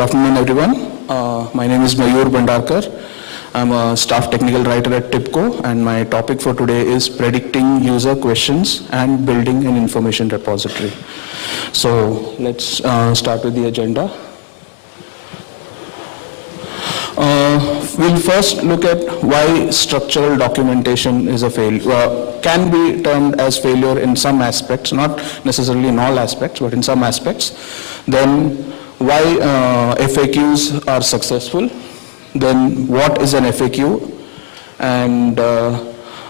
Good afternoon, everyone. My name is Mayur Bhandarkar. I'm a staff technical writer at TIBCO, and my topic for today is predicting user questions and building an information repository. So let's start with the agenda. We'll first look at why structural documentation is a failure, can be termed as failure in some aspects, not necessarily in all aspects, but in some aspects. Then why FAQs are successful. Then what is an FAQ, and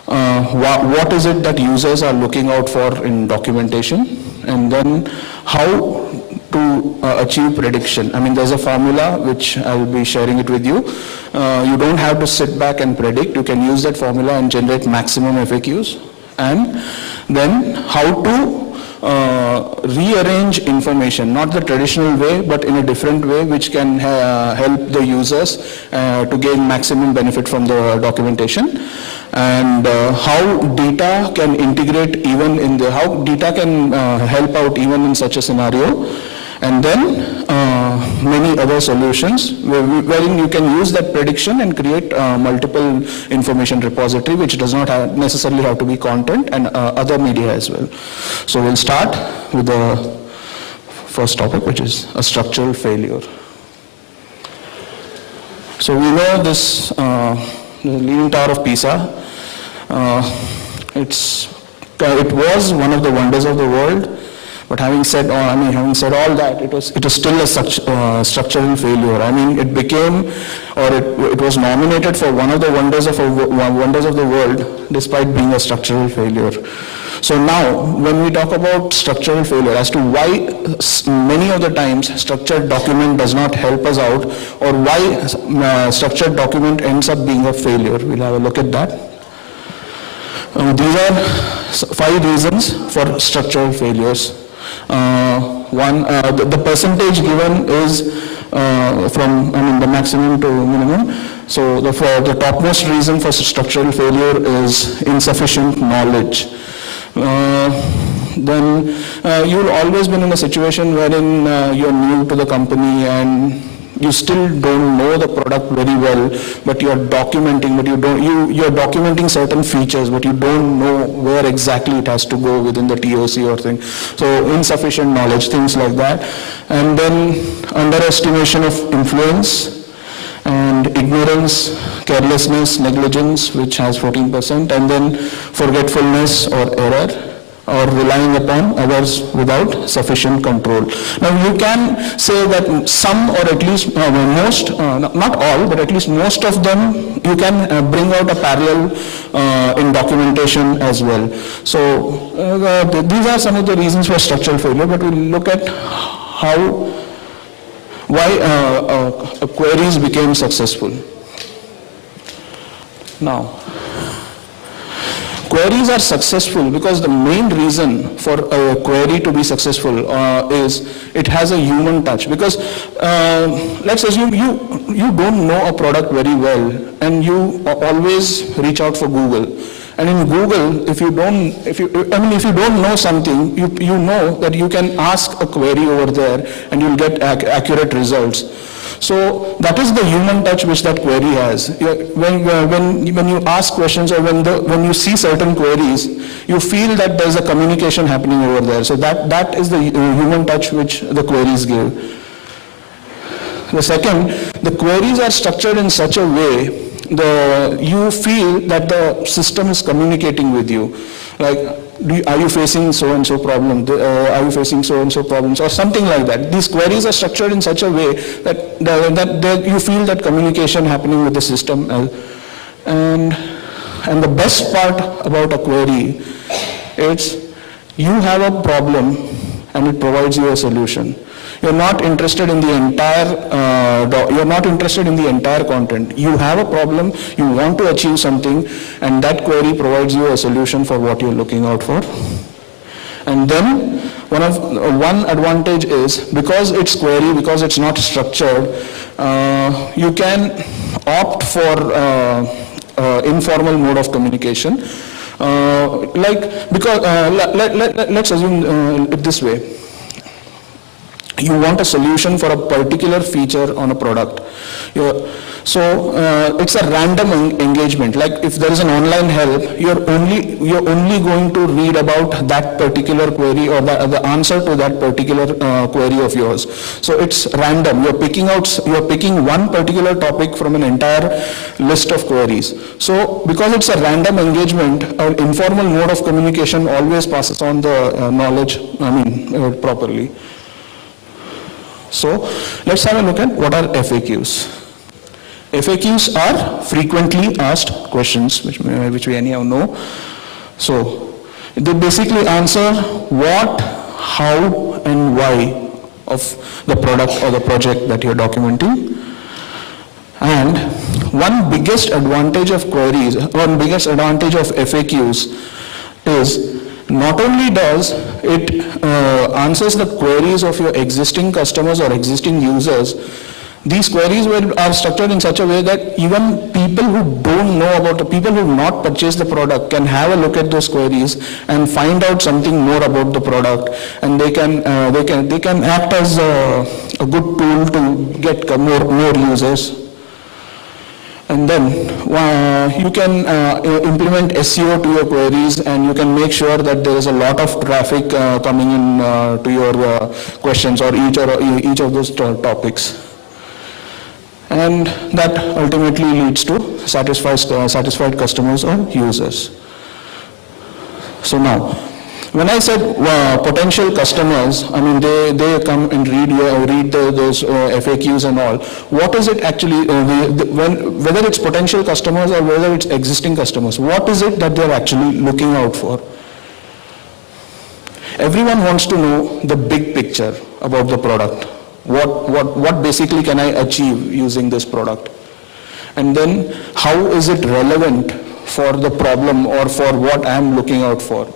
what is it that users are looking out for in documentation, and then how to achieve prediction. I mean, there's a formula which I will be sharing it with you. You don't have to sit back and predict. You can use that formula and generate maximum FAQs. And then how to rearrange information, not the traditional way, but in a different way, which can help the users to gain maximum benefit from the documentation. And how data can integrate even in the, how data can help out even in such a scenario. And then many other solutions wherein you can use that prediction and create multiple information repository, which does not necessarily have to be content, and other media as well. So we'll start with the first topic, which is a structural failure. So we know this, the Leaning Tower of Pisa. It was one of the wonders of the world. But having said all that, it was still a structural failure. I mean, it became, or it was nominated for one of the wonders of the world, despite being a structural failure. So now, when we talk about structural failure, as to why many of the times structured document does not help us out, or why structured document ends up being a failure, we'll have a look at that. These are 5 reasons for structural failures. The percentage given is from, the maximum to minimum. So the topmost reason for structural failure is insufficient knowledge. Then you'll always been in a situation wherein you're new to the company and you still don't know the product very well, but you're documenting, you're documenting certain features, but you don't know where exactly it has to go within the TOC or thing. So insufficient knowledge, things like that. And then underestimation of influence, and ignorance, carelessness, negligence, which has 14%, and then forgetfulness or error, or relying upon others without sufficient control. Now you can say that some, or at least most, not all, but at least most of them, you can bring out a parallel in documentation as well. So these are some of the reasons for structural failure, but we'll look at why queries became successful. Now, queries are successful because the main reason for a query to be successful is it has a human touch. Because let's assume you don't know a product very well, and you always reach out for Google. And in Google, if you don't know something, you know that you can ask a query over there, and you'll get accurate results. So that is the human touch which that query has. When you ask questions, or when you see certain queries, you feel that there's a communication happening over there. So that is the human touch which the queries give. The second, the queries are structured in such a way you feel that the system is communicating with you. Like, are you facing so-and-so problem? Are you facing so-and-so problems? Or something like that. These queries are structured in such a way that you feel that communication happening with the system. And the best part about a query is you have a problem and it provides you a solution. You're not interested in the entire content. You have a problem, you want to achieve something, and that query provides you a solution for what you're looking out for. And then one advantage is, because it's query, because it's not structured, you can opt for informal mode of communication. Let's assume it this way. you want a solution for a particular feature on a product. So it's a random engagement. Like if there is an online help, you're only going to read about that particular query or the answer to that particular query of yours. So it's random. You're picking one particular topic from an entire list of queries. So because it's a random engagement, an informal mode of communication always passes on the knowledge, properly. So let's have a look at what are FAQs. FAQs are frequently asked questions, which we anyhow know. So they basically answer what, how, and why of the product or the project that you're documenting. And one biggest advantage of queries, one biggest advantage of FAQs is not only does it answers the queries of your existing customers or existing users, these queries are structured in such a way that even people who don't know about the people who have not purchased the product can have a look at those queries and find out something more about the product, and they can act as a good tool to get more users. And then you can implement SEO to your queries, and you can make sure that there is a lot of traffic coming in to your questions or each of those topics. And that ultimately leads to satisfied customers or users. So now, when I said potential customers, they come and read those FAQs and all. What is it actually, whether it's potential customers or whether it's existing customers, what is it that they're actually looking out for? Everyone wants to know the big picture about the product. What basically can I achieve using this product? And then how is it relevant for the problem or for what I'm looking out for?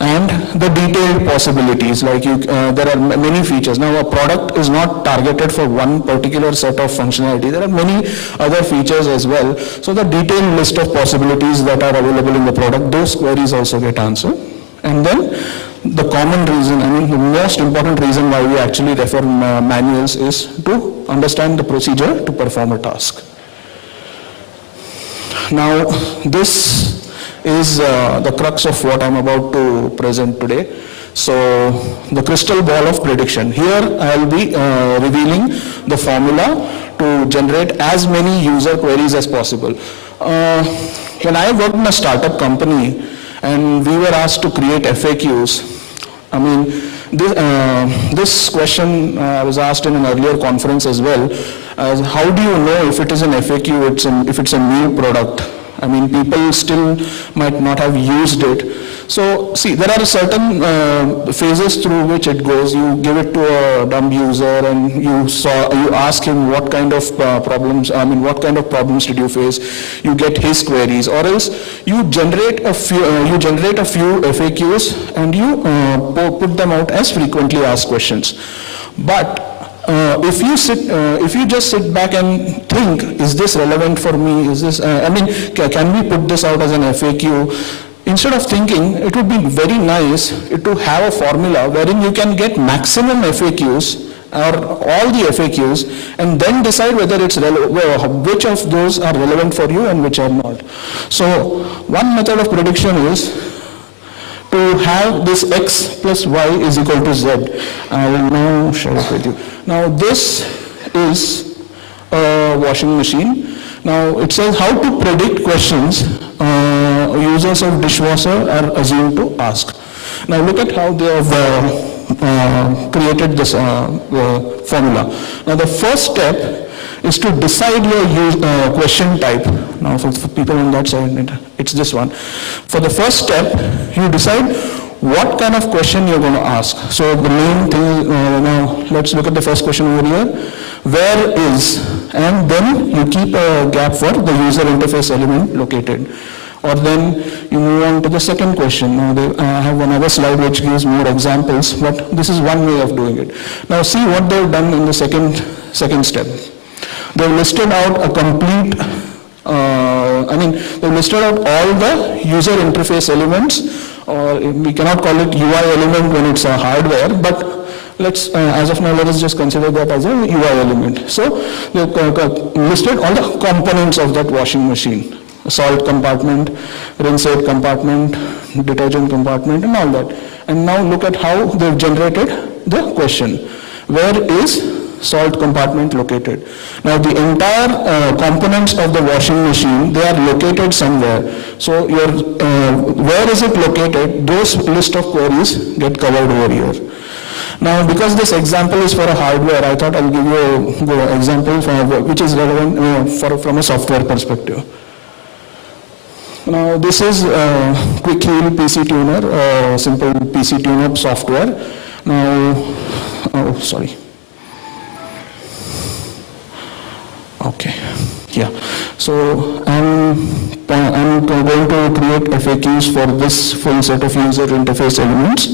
And the detailed possibilities, like there are many features. Now a product is not targeted for one particular set of functionality. There are many other features as well. So the detailed list of possibilities that are available in the product, those queries also get answered. And then the common reason, the most important reason why we actually refer manuals is to understand the procedure to perform a task. Now this is the crux of what I'm about to present today. So the crystal ball of prediction. Here I'll be revealing the formula to generate as many user queries as possible. When I worked in a startup company and we were asked to create FAQs, this question I was asked in an earlier conference as well, how do you know if it is an FAQ, if it's a new product? People still might not have used it. So see, there are certain phases through which it goes. You give it to a dumb user and you ask him what kind of problems, what kind of problems did you face? You get his queries, or else you generate a few FAQs and you put them out as frequently asked questions. But if you just sit back and think, is this relevant for me? Is this, can we put this out as an FAQ? Instead of thinking, it would be very nice to have a formula wherein you can get maximum FAQs or all the FAQs and then decide whether it's which of those are relevant for you and which are not. So one method of prediction is to have this x plus y is equal to z. I will now share it with you. Now this is a washing machine. Now it says how to predict questions users of dishwasher are assumed to ask. Now look at how they have created this formula. Now the first step is to decide your question type. Now for people on that side, it's this one. For the first step, you decide what kind of question you're going to ask. So the main thing, now let's look at the first question over here. Where is, and then you keep a gap for the user interface element located. Or then you move on to the second question. Now I have another slide which gives more examples, but this is one way of doing it. Now see what they've done in the second step. They've listed out a complete, they've listed out all the user interface elements, or we cannot call it UI element when it's a hardware, but as of now, let us just consider that as a UI element. So they listed all the components of that washing machine: salt compartment, rinse aid compartment, detergent compartment, and all that. And now look at how they've generated the question: where is salt compartment located? Now the entire components of the washing machine, they are located somewhere. So where is it located? Those list of queries get covered over here. Now because this example is for a hardware, I thought I'll give you an example which is relevant from a software perspective. Now this is Quick Heal PC Tuner, simple PC tune-up software. Now, sorry. Okay, yeah. So I'm going to create FAQs for this full set of user interface elements.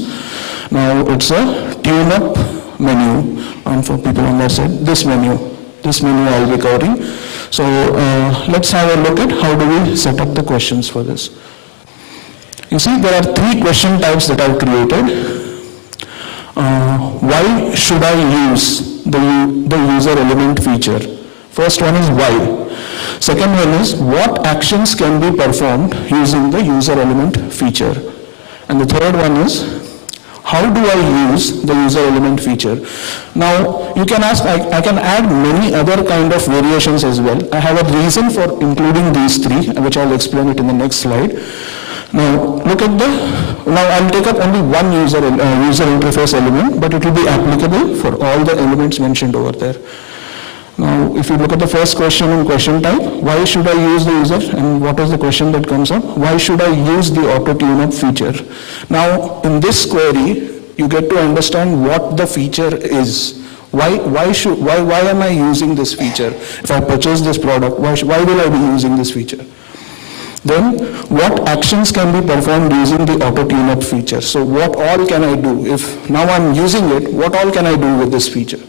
Now it's a tune-up menu, and for people on that side, this menu I'll be covering. So let's have a look at how do we set up the questions for this. You see, there are 3 question types that I've created. Why should I use the user element feature? First one is why. Second one is what actions can be performed using the user element feature. And the third one is how do I use the user element feature. Now you can ask, I can add many other kind of variations as well. I have a reason for including these 3, which I'll explain it in the next slide. Now look at now I'll take up only one user interface element, but it will be applicable for all the elements mentioned over there. Now, if you look at the first question in question type, why should I use the user? And what is the question that comes up? Why should I use the auto tune-up feature? Now, in this query, you get to understand what the feature is. Why am I using this feature? If I purchase this product, why will I be using this feature? Then, what actions can be performed using the auto tune-up feature? So, what all can I do? If now I'm using it, what all can I do with this feature?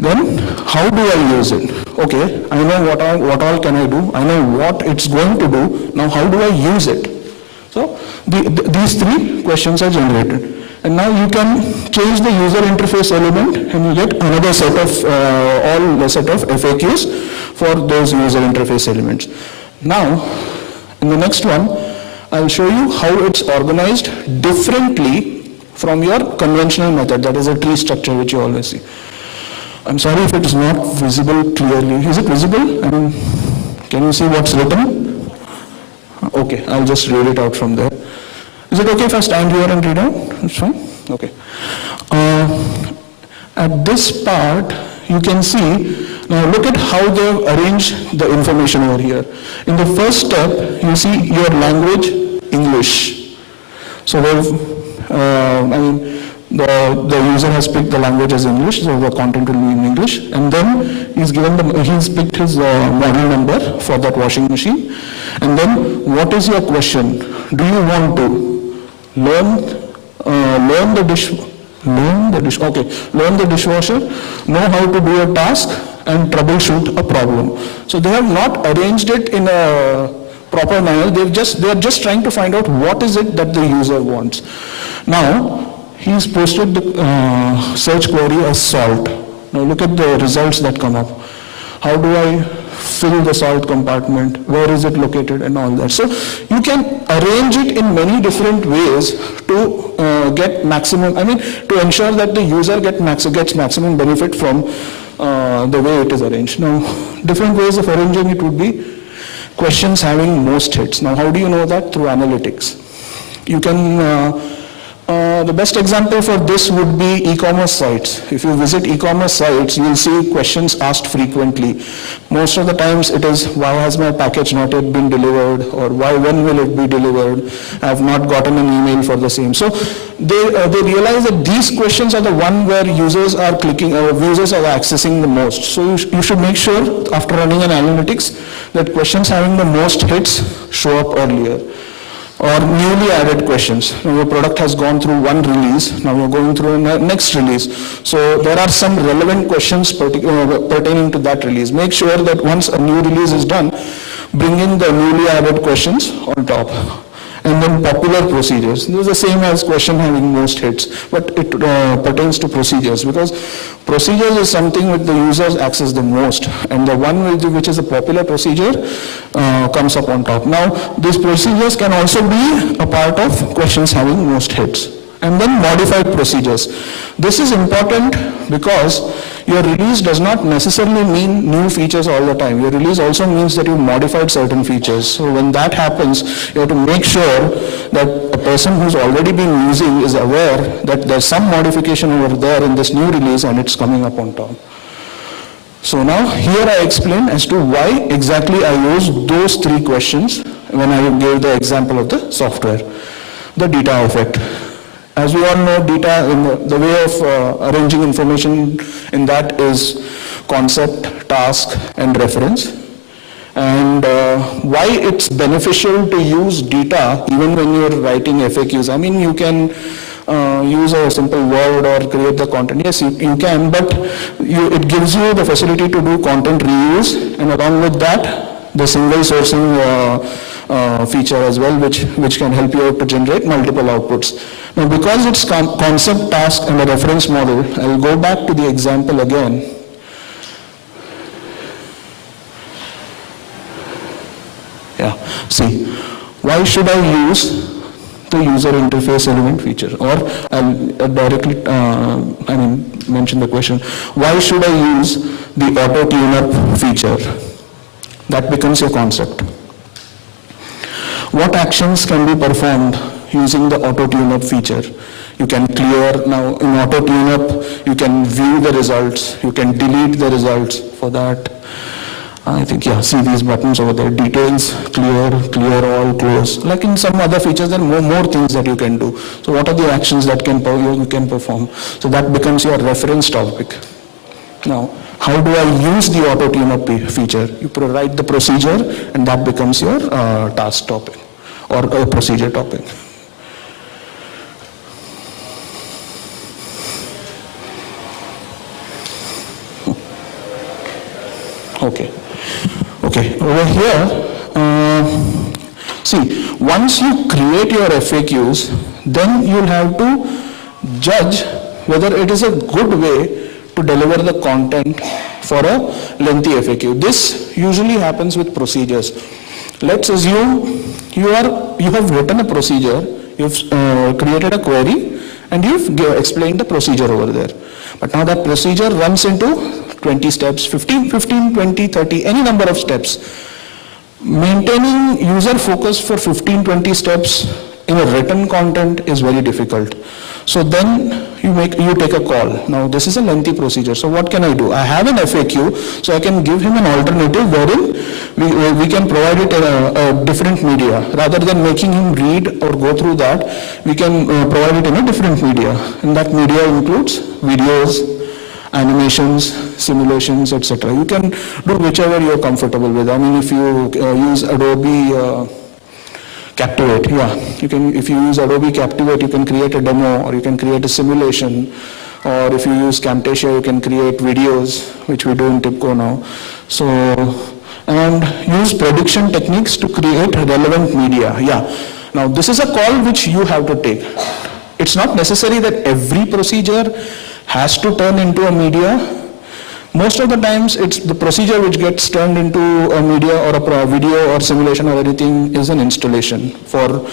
Then, how do I use it? Okay, I know what all can I do. I know what it's going to do. Now, how do I use it? So, these 3 questions are generated. And now you can change the user interface element and you get another set of, FAQs for those user interface elements. Now, in the next one, I'll show you how it's organized differently from your conventional method, that is a tree structure which you always see. I'm sorry if it is not visible clearly. Is it visible? I mean, can you see what's written? Okay, I'll just read it out from there. Is it okay if I stand here and read out? It's fine? Okay. At this part, you can see, now look at how they've arranged the information over here. In the first step, you see your language, English. So the user has picked the language as English, so the content will be in English, and then he's picked his model number for that washing machine, and then what is your question? Do you want to learn the dishwasher, know how to do a task, and troubleshoot a problem? So they have not arranged it in a proper manner. They are just trying to find out what is it that the user wants. Now, he's posted the search query as salt. Now look at the results that come up. How do I fill the salt compartment? Where is it located and all that? So you can arrange it in many different ways to get maximum, to ensure that the user gets maximum benefit from the way it is arranged. Now, different ways of arranging it would be questions having most hits. Now, how do you know that? Through analytics. You can the best example for this would be e-commerce sites. If you visit e-commerce sites, you will see questions asked frequently. Most of the times it is, why has my package not yet been delivered, or when will it be delivered? I have not gotten an email for the same. So they realize that these questions are the one where users are accessing the most. So you should make sure after running an analytics that questions having the most hits show up earlier. Or newly added questions. Now your product has gone through one release, now you're going through a next release. So there are some relevant questions pertaining to that release. Make sure that once a new release is done, bring in the newly added questions on top. And then popular procedures. This is the same as question having most hits, but it pertains to procedures, because procedures is something which the users access the most, and the one which is a popular procedure comes up on top. Now, these procedures can also be a part of questions having most hits. And then modified procedures. This is important because your release does not necessarily mean new features all the time. Your release also means that you modified certain features. So when that happens, you have to make sure that a person who's already been using is aware that there's some modification over there in this new release and it's coming up on top. So now here I explain as to why exactly I use those three questions when I gave the example of the software. The data effect. As we all know, data, in the way of arranging information in that is concept, task, and reference. And why it's beneficial to use data even when you're writing FAQs. I mean, you can use a simple word or create the content. Yes, you can, but it gives you the facility to do content reuse, and along with that, the single sourcing feature as well, which can help you out to generate multiple outputs. Now, because it's concept, task, and a reference model, I'll go back to the example again. Yeah, see, why should I use the user interface element feature? Or I'll directly, mention the question, why should I use the auto tune-up feature? That becomes your concept. What actions can be performed using the auto tune-up feature? You can clear, now in auto tune-up, you can view the results, you can delete the results. For that, I think, yeah, see these buttons over there, details, clear, clear all, close. Like in some other features, there are more things that you can do. So what are the actions that you can perform? So that becomes your reference topic. Now, how do I use the auto tune-up feature? You write the procedure, and that becomes your task topic or a procedure topic. Okay. Over here, see, once you create your FAQs, then you'll have to judge whether it is a good way to deliver the content for a lengthy FAQ. This usually happens with procedures. Let's assume you have written a procedure, you've created a query, and you've explained the procedure over there. But now that procedure runs into 20 steps, 15, 20, 30, any number of steps. Maintaining user focus for 15, 20 steps in a written content is very difficult. So then you take a call. Now this is a lengthy procedure. So what can I do? I have an FAQ, so I can give him an alternative wherein we can provide it in a different media. Rather than making him read or go through that, we can provide it in a different media. And that media includes videos, animations, simulations, etc. You can do whichever you're comfortable with. I mean, if you use Adobe Captivate, yeah, you can. If you use Adobe Captivate, you can create a demo, or you can create a simulation, or if you use Camtasia, you can create videos, which we do in TIBCO now. So, and use prediction techniques to create relevant media. Yeah. Now, this is a call which you have to take. It's not necessary that every procedure has to turn into a media. Most of the times, it's the procedure which gets turned into a media or a video or simulation or anything is an installation for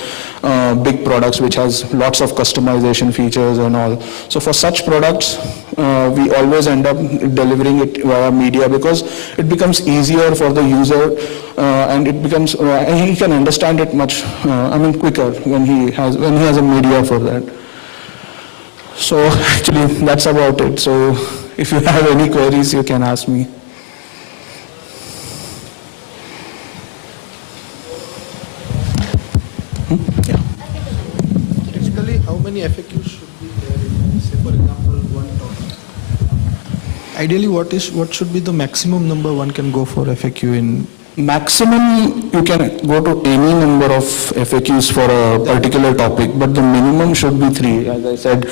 big products which has lots of customization features and all. So for such products, we always end up delivering it via media because it becomes easier for the user and it becomes, he can understand it much, quicker when he has a media for that. So actually, that's about it. So if you have any queries, you can ask me. Yeah. Typically, how many FAQs should be there in, say, for example, one topic? Ideally, what should be the maximum number one can go for FAQ in? Maximum, you can go to any number of FAQs for a particular topic, but the minimum should be 3. As I said,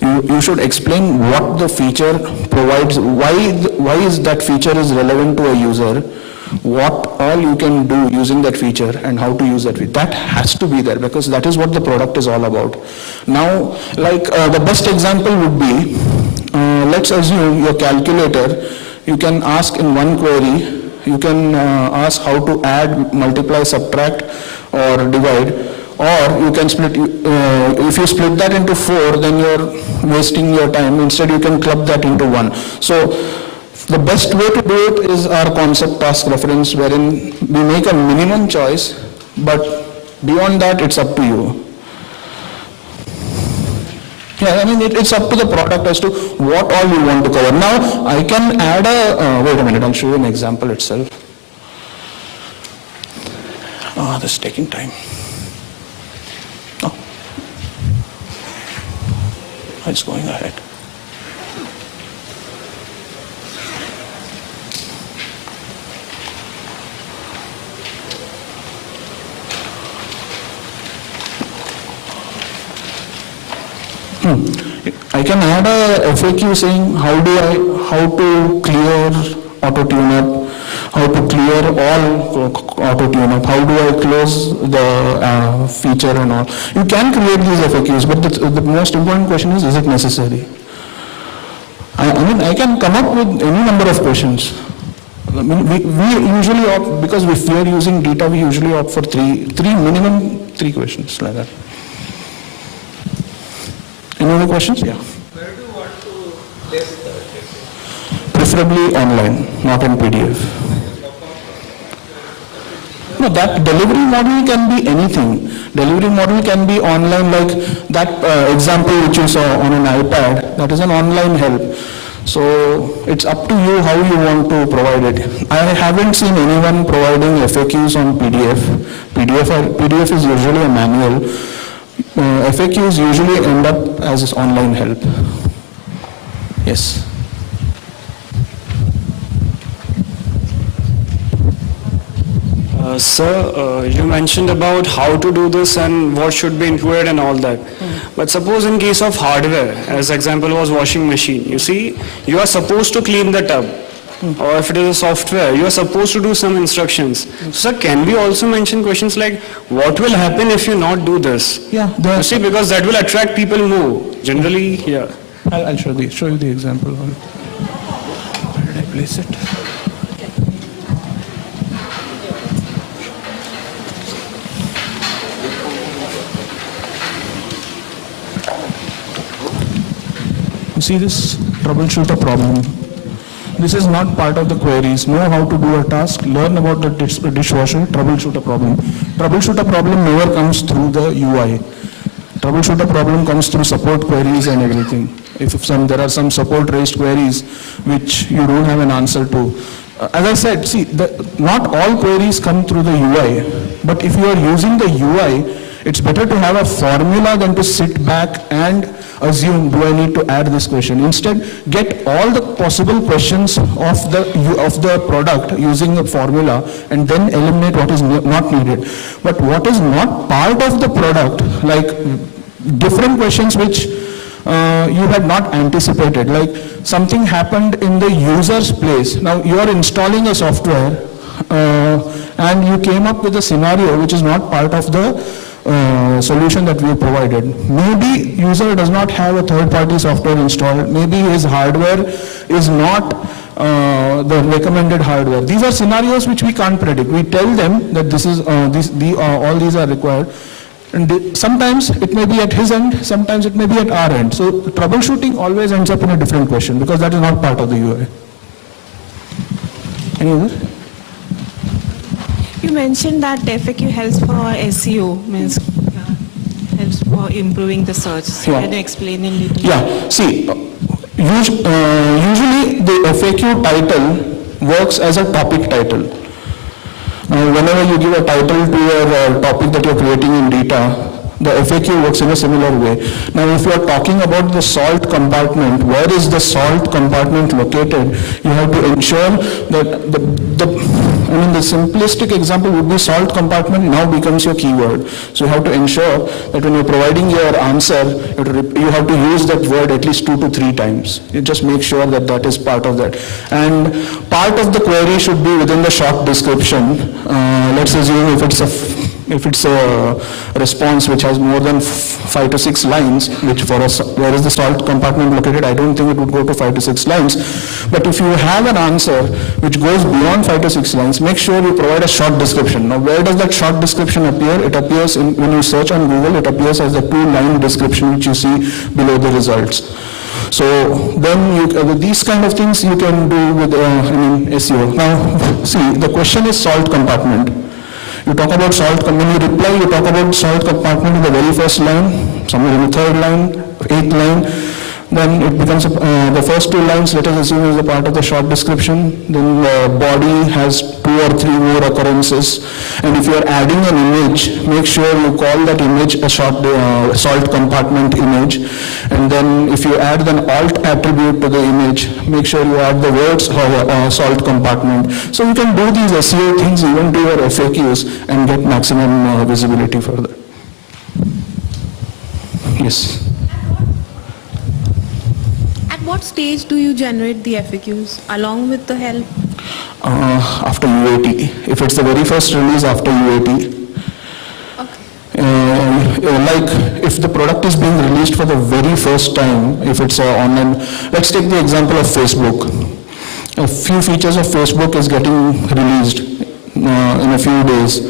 you should explain what the feature provides, why is that feature is relevant to a user, what all you can do using that feature and how to use that feature. That has to be there because that is what the product is all about. Now, like the best example would be, let's assume your calculator, you can ask in one query, you can ask how to add, multiply, subtract or divide, or you can split, if you split that into 4, then you're wasting your time. Instead, you can club that into 1. So the best way to do it is our concept task reference, wherein we make a minimum choice, but beyond that, it's up to you. Yeah, I mean, it's up to the product as to what all you want to cover. Now, I can add a, wait a minute, I'll show you an example itself. This is taking time. Oh. It's going ahead. I can add a FAQ saying how to clear auto tune-up, how to clear all auto tune-up, how do I close the feature and all. You can create these FAQs, but the most important question is it necessary? I mean, I can come up with any number of questions. I mean, we usually opt, because we fear using data, we usually opt for minimum three questions like that. Any other questions? Yeah. Where do you want to test the FAQ? Preferably online, not in PDF. No, that delivery model can be anything. Delivery model can be online, like that example which you saw on an iPad, that is an online help. So it's up to you how you want to provide it. I haven't seen anyone providing FAQs on PDF. PDF is usually a manual. FAQs usually end up as online help. Yes. Sir, you mentioned about how to do this and what should be included and all that. But suppose in case of hardware, as example was washing machine, you see, you are supposed to clean the tub. Or if it is a software, you are supposed to do some instructions. So can we also mention questions like, what will happen if you not do this? Yeah. You see, because that will attract people more. Generally, yeah. I'll show you the example. Where did I place it? You see this troubleshoot a problem. This is not part of the queries. Know how to do a task, learn about the dishwasher, troubleshoot a problem. Troubleshoot a problem never comes through the UI. Troubleshoot a problem comes through support queries and everything. If there are some support raised queries which you don't have an answer to. As I said, see, not all queries come through the UI, but if you are using the UI, it's better to have a formula than to sit back and assume, do I need to add this question? Instead, get all the possible questions of the product using a formula and then eliminate what is not needed. But what is not part of the product, like different questions which you had not anticipated, like something happened in the user's place. Now you are installing a software and you came up with a scenario which is not part of the solution that we provided. Maybe user does not have a third-party software installed. Maybe his hardware is not the recommended hardware. These are scenarios which we can't predict. We tell them that this is all these are required. And sometimes it may be at his end, sometimes it may be at our end. So troubleshooting always ends up in a different question because that is not part of the UI. Any other? You mentioned that FAQ helps for SEO, means helps for improving the search. So Yeah. can you explain in detail? Yeah, see, usually the FAQ title works as a topic title. Whenever you give a title to your topic that you're creating in data, the FAQ works in a similar way. Now, if you are talking about the salt compartment, where is the salt compartment located? You have to ensure that the the simplistic example would be salt compartment now becomes your keyword. So you have to ensure that when you're providing your answer, you have to use that word at least 2 to 3 times. You just make sure that that is part of that. And part of the query should be within the short description. Let's assume if it's a response which has more than 5 to 6 lines, which for us, where is the salt compartment located, I don't think it would go to 5 to 6 lines. But if you have an answer which goes beyond 5 to 6 lines, make sure you provide a short description. Now, where does that short description appear? It appears when you search on Google, it appears as the 2-line description which you see below the results. So then these kind of things you can do with SEO. Now, see, the question is salt compartment. You talk about salt, when you reply, you talk about salt compartment in the very first line, somewhere in the 3rd line, 8th line, then it becomes, the first 2 lines, let us assume, is a part of the short description, then the body has 2 or 3 more occurrences, and if you are adding an image, make sure you call that image a salt compartment image, and then if you add an alt attribute to the image, make sure you add the words salt compartment. So you can do these SEO things even to your FAQs and get maximum visibility further. Yes. At what stage do you generate the FAQs along with the help? After UAT. If it's the very first release after UAT. Like if the product is being released for the very first time, if it's online, let's take the example of Facebook. A few features of Facebook is getting released in a few days.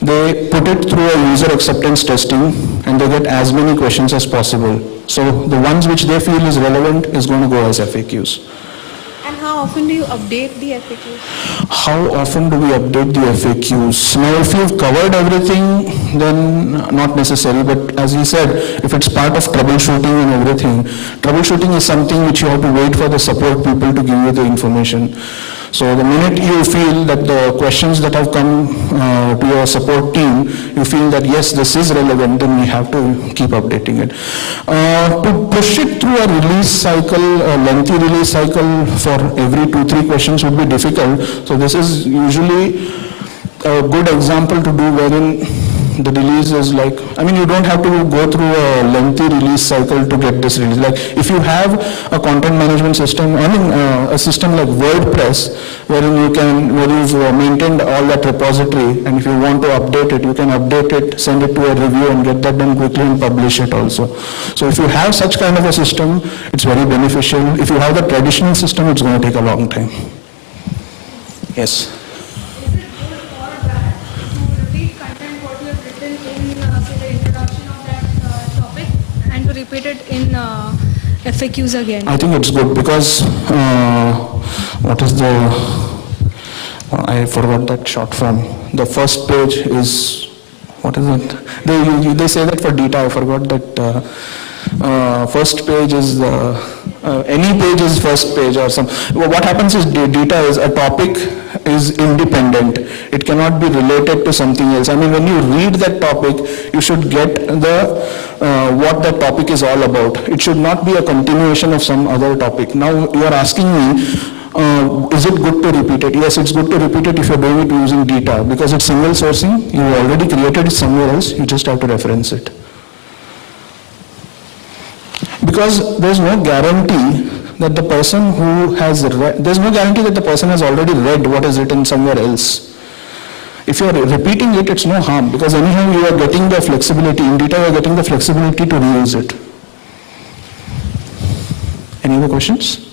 They put it through a user acceptance testing and they get as many questions as possible. So the ones which they feel is relevant is going to go as FAQs. And how often do you update the FAQs? How often do we update the FAQs? Now, if you've covered everything, then not necessary, but as you said, if it's part of troubleshooting and everything, troubleshooting is something which you have to wait for the support people to give you the information. So the minute you feel that the questions that have come to your support team, you feel that yes, this is relevant, then we have to keep updating it. To push it through a release cycle, a lengthy release cycle for every 2-3 questions would be difficult. So this is usually a good example to do wherein the release is like, you don't have to go through a lengthy release cycle to get this release. Like if you have a content management system, a system like WordPress, wherein where you've maintained all that repository, and if you want to update it, you can update it, send it to a review and get that done quickly and publish it also. So if you have such kind of a system, it's very beneficial. If you have the traditional system, it's going to take a long time. Yes. Repeat it in FAQs again? I think it's good because what is I forgot that short form. The first page is, what is it? They say that for data, I forgot that first page is, any page is first page or some. What happens is data is a topic is independent. It cannot be related to something else. When you read that topic, you should get what that topic is all about. It should not be a continuation of some other topic. Now you are asking me, is it good to repeat it? Yes, it's good to repeat it if you're doing it using data because it's single sourcing. You already created it somewhere else. You just have to reference it. Because there's no guarantee that the person who has read, there's no guarantee that the person has already read what is written somewhere else. If you're repeating it, it's no harm because anyhow you are getting the flexibility. In data, you are getting the flexibility to reuse it. Any other questions?